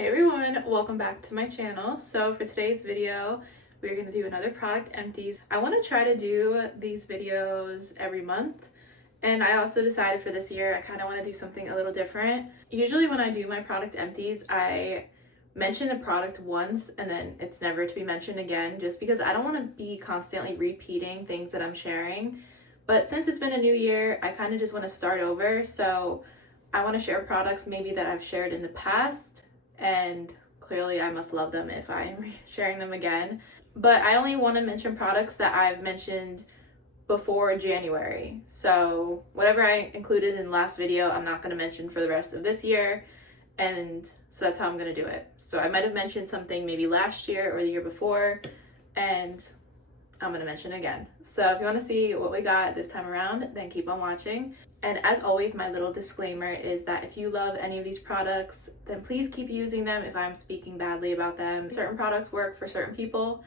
Hey everyone, welcome back to my channel. So for today's video, we're going to do another product empties. I want to try to do these videos every month, and I also decided for this year I kind of want to do something a little different. Usually when I do my product empties, I mention the product once and then it's never to be mentioned again, just because I don't want to be constantly repeating things that I'm sharing. But since it's been a new year, I kind of just want to start over. So I want to share products maybe that I've shared in the past, and clearly I must love them if I'm sharing them again. But I only want to mention products that I've mentioned before January. So whatever I included in the last video, I'm not going to mention for the rest of this year. And so that's how I'm going to do it. So I might have mentioned something maybe last year or the year before, and I'm going to mention it again. So if you want to see what we got this time around, then keep on watching. And as always, my little disclaimer is that if you love any of these products, then please keep using them if I'm speaking badly about them. Certain products work for certain people,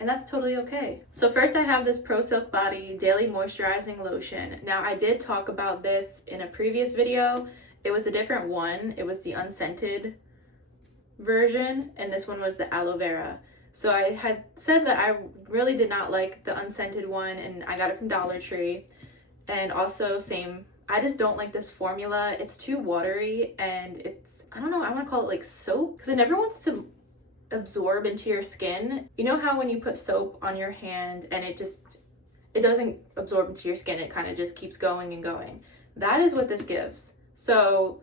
and that's totally okay. So first I have this Pro Silk Body Daily Moisturizing Lotion. Now I did talk about this in a previous video. It was a different one. It was the unscented version, and this one was the aloe vera. So I had said that I really did not like the unscented one, and I got it from Dollar Tree. And also I just don't like this formula. It's too watery, and it's, I don't know, I want to call it like soap, because it never wants to absorb into your skin. You know how when you put soap on your hand and it doesn't absorb into your skin, it kind of just keeps going and going. That is what this gives. So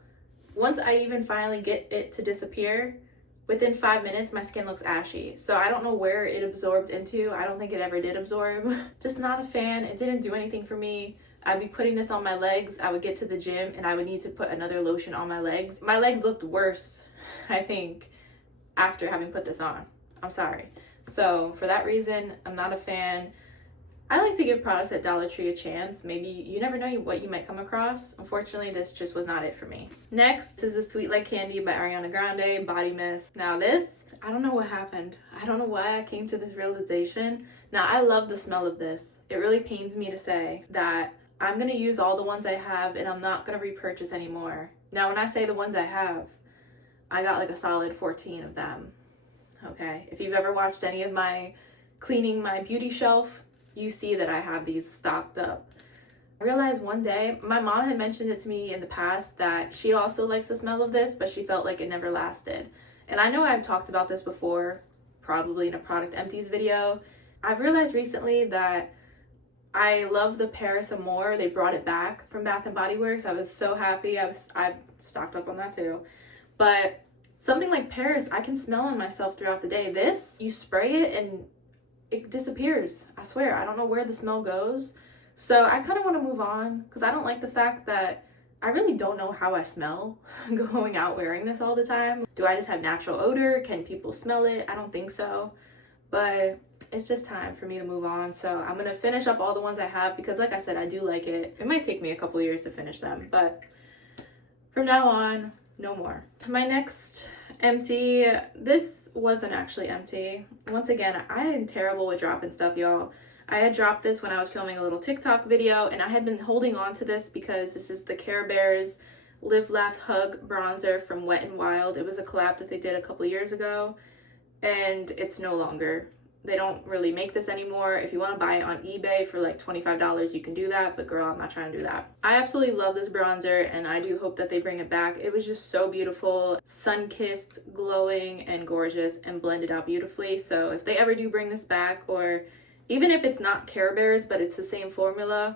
once I even finally get it to disappear, within 5 minutes, my skin looks ashy. So I don't know where it absorbed into. I don't think it ever did absorb. Just not a fan. It didn't do anything for me. I'd be putting this on my legs. I would get to the gym and I would need to put another lotion on my legs. My legs looked worse, I think, after having put this on. I'm sorry. So for that reason, I'm not a fan. I like to give products at Dollar Tree a chance. Maybe you never know what you might come across. Unfortunately, this just was not it for me. Next is the Sweet Like Candy by Ariana Grande Body Mist. Now this, I don't know what happened. I don't know why I came to this realization. Now I love the smell of this. It really pains me to say that I'm gonna use all the ones I have and I'm not gonna repurchase anymore. Now when I say the ones I have, I got like a solid 14 of them. Okay, if you've ever watched any of my cleaning my beauty shelf, you see that I have these stocked up. I realized one day, my mom had mentioned it to me in the past that she also likes the smell of this, but she felt like it never lasted. And I know I've talked about this before, probably in a product empties video. I've realized recently that I love the Paris Amour. They brought it back from Bath & Body Works. I was so happy. I stocked up on that too. But something like Paris, I can smell on myself throughout the day. This, you spray it and it disappears. I swear, I don't know where the smell goes. So I kind of want to move on because I don't like the fact that I really don't know how I smell going out wearing this all the time. Do I just have natural odor? Can people smell it? I don't think so. But it's just time for me to move on. So I'm going to finish up all the ones I have because like I said, I do like it. It might take me a couple years to finish them, but from now on, no more. My next empty, this wasn't actually empty. Once again, I am terrible with dropping stuff, y'all. I had dropped this when I was filming a little TikTok video, and I had been holding on to this because this is the Care Bears Live Laugh Hug bronzer from Wet n Wild. It was a collab that they did a couple years ago, and it's no longer. They don't really make this anymore. If you want to buy it on eBay for like $25, you can do that, but girl, I'm not trying to do that. I absolutely love this bronzer, and I do hope that they bring it back. It was just so beautiful, sun-kissed, glowing, and gorgeous, and blended out beautifully. So if they ever do bring this back, or even if it's not Care Bears, but it's the same formula,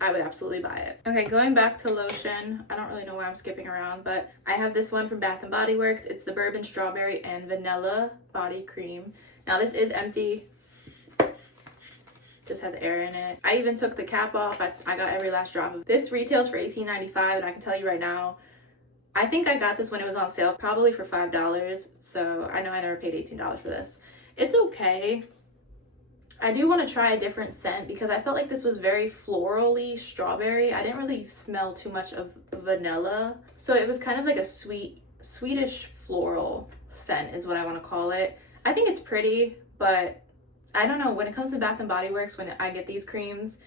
I would absolutely buy it. Okay, going back to lotion. I don't really know why I'm skipping around, but I have this one from Bath & Body Works. It's the Bourbon Strawberry and Vanilla Body Cream. Now this is empty, just has air in it. I even took the cap off. I got every last drop of it. This retails for $18.95, and I can tell you right now, I think I got this when it was on sale, probably for $5. So I know I never paid $18 for this. It's okay. I do want to try a different scent because I felt like this was very florally strawberry. I didn't really smell too much of vanilla. So it was kind of like a sweetish floral scent is what I want to call it. I think it's pretty, but I don't know. When it comes to Bath & Body Works, when I get these creams,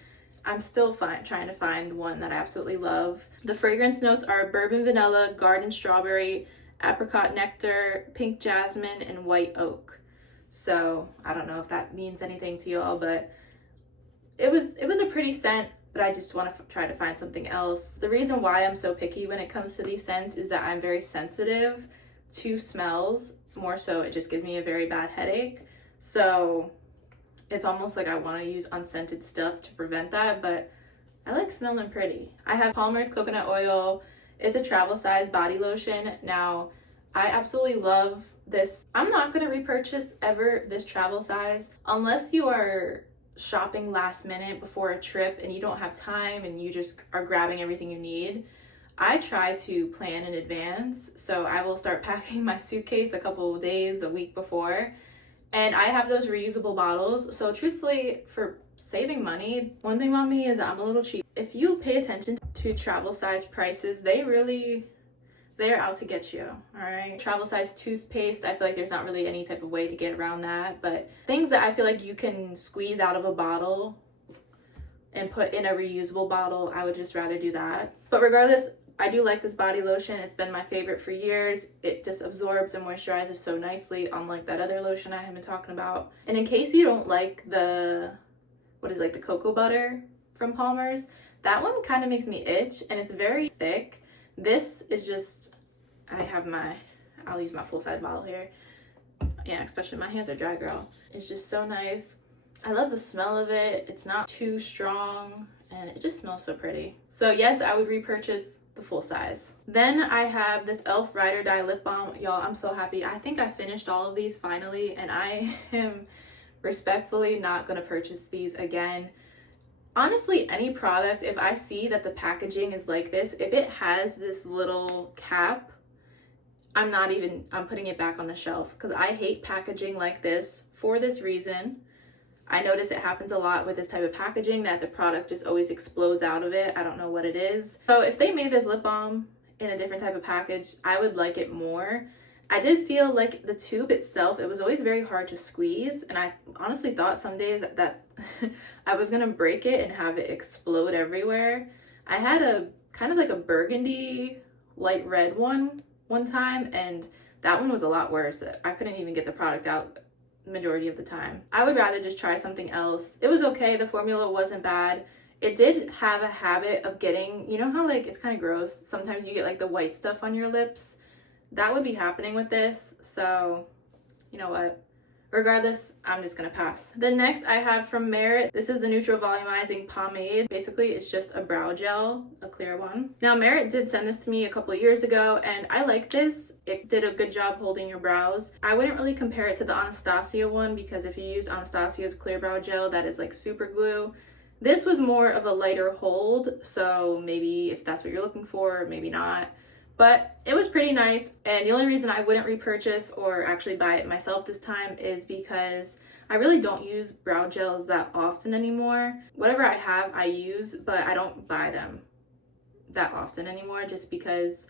I'm still trying to find one that I absolutely love. The fragrance notes are bourbon vanilla, garden strawberry, apricot nectar, pink jasmine, and white oak. So I don't know if that means anything to y'all, but it was a pretty scent, but I just want to try to find something else. The reason why I'm so picky when it comes to these scents is that I'm very sensitive to smells. More so, it just gives me a very bad headache. So it's almost like I want to use unscented stuff to prevent that, but I like smelling pretty. I have Palmer's coconut oil. It's a travel size body lotion. Now, I absolutely love this. I'm not going to repurchase ever this travel size unless you are shopping last minute before a trip and you don't have time and you just are grabbing everything you need. I try to plan in advance, so I will start packing my suitcase a couple of days, a week before, and I have those reusable bottles. So truthfully, for saving money, one thing about me is I'm a little cheap. If you pay attention to travel size prices, they're out to get you, all right? Travel size toothpaste, I feel like there's not really any type of way to get around that, but things that I feel like you can squeeze out of a bottle and put in a reusable bottle, I would just rather do that. But regardless, I do like this body lotion. It's been my favorite for years. It just absorbs and moisturizes so nicely, unlike that other lotion I have been talking about. And in case you don't like the cocoa butter from Palmer's, that one kind of makes me itch, and it's very thick. This is just, I'll use my full-size bottle here. Yeah, especially my hands are dry, girl. It's just so nice. I love the smell of it. It's not too strong, and it just smells so pretty. So yes, I would repurchase the full size. Then I have this e.l.f. Ride or Die lip balm. Y'all, I'm so happy. I think I finished all of these finally, and I am respectfully not gonna purchase these again. Honestly, any product, if I see that the packaging is like this, if it has this little cap, I'm putting it back on the shelf, because I hate packaging like this for this reason. I notice it happens a lot with this type of packaging, that the product just always explodes out of it. I don't know what it is. So if they made this lip balm in a different type of package, I would like it more. I did feel like the tube itself, it was always very hard to squeeze, and I honestly thought some days that I was gonna break it and have it explode everywhere. I had a kind of like a burgundy light red one time, and that one was a lot worse. I couldn't even get the product out majority of the time. I would rather just try something else. It was okay. The formula wasn't bad. It did have a habit of getting, you know how like it's kind of gross, sometimes you get like the white stuff on your lips? That would be happening with this. So you know what, regardless, I'm just gonna pass. The next I have from Merit, this is the Neutral Volumizing Pomade. Basically it's just a brow gel, a clear one. Now Merit did send this to me a couple of years ago, and I like this. It did a good job holding your brows. I wouldn't really compare it to the Anastasia one, because if you use Anastasia's clear brow gel, that is like super glue. This was more of a lighter hold, so maybe if that's what you're looking for, maybe not. But it was pretty nice, and the only reason I wouldn't repurchase or actually buy it myself this time is because I really don't use brow gels that often anymore. Whatever I have, I use, but I don't buy them that often anymore, just because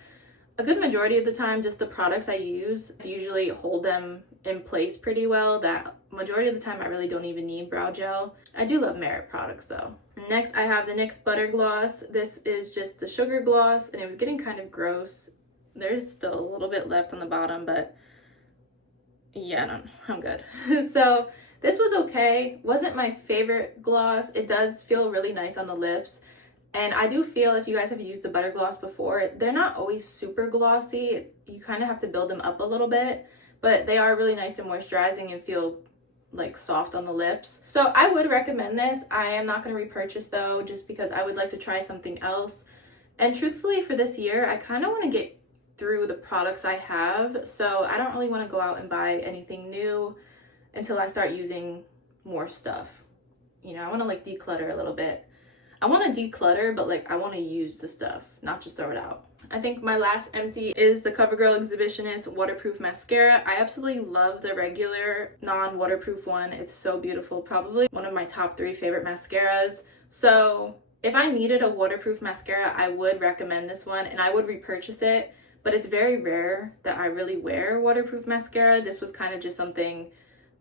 a good majority of the time, just the products I use usually hold them in place pretty well. That majority of the time, I really don't even need brow gel. I do love Merit products though. Next, I have the NYX Butter Gloss. This is just the sugar gloss, and it was getting kind of gross. There's still a little bit left on the bottom, but yeah, no, I'm good. So this was okay. Wasn't my favorite gloss. It does feel really nice on the lips. And I do feel, if you guys have used the butter gloss before, they're not always super glossy. You kind of have to build them up a little bit, but they are really nice and moisturizing and feel like soft on the lips. So I would recommend this. I am not going to repurchase though, just because I would like to try something else. And truthfully, for this year, I kind of want to get through the products I have. So I don't really want to go out and buy anything new until I start using more stuff. You know, I want to like declutter a little bit. I want to declutter, but like I want to use the stuff, not just throw it out. I think my last empty is the CoverGirl Exhibitionist Waterproof Mascara. I absolutely love the regular non-waterproof one. It's so beautiful. Probably one of my top 3 favorite mascaras. So if I needed a waterproof mascara, I would recommend this one, and I would repurchase it. But it's very rare that I really wear waterproof mascara. This was kind of just something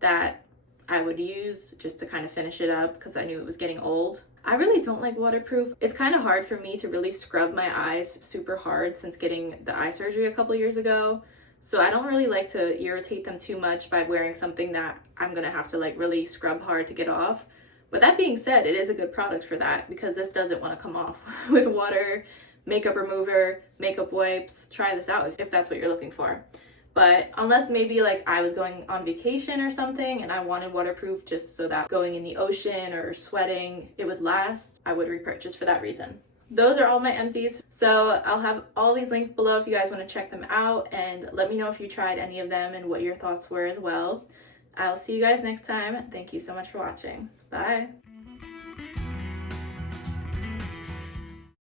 that I would use just to kind of finish it up, because I knew it was getting old. I really don't like waterproof. It's kind of hard for me to really scrub my eyes super hard since getting the eye surgery a couple years ago. So I don't really like to irritate them too much by wearing something that I'm gonna have to like really scrub hard to get off. But that being said, it is a good product for that because this doesn't want to come off with water, makeup remover, makeup wipes. Try this out if that's what you're looking for. But unless maybe like I was going on vacation or something and I wanted waterproof just so that going in the ocean or sweating it would last, I would repurchase for that reason. Those are all my empties. So I'll have all these linked below if you guys want to check them out, and let me know if you tried any of them and what your thoughts were as well. I'll see you guys next time. Thank you so much for watching. Bye.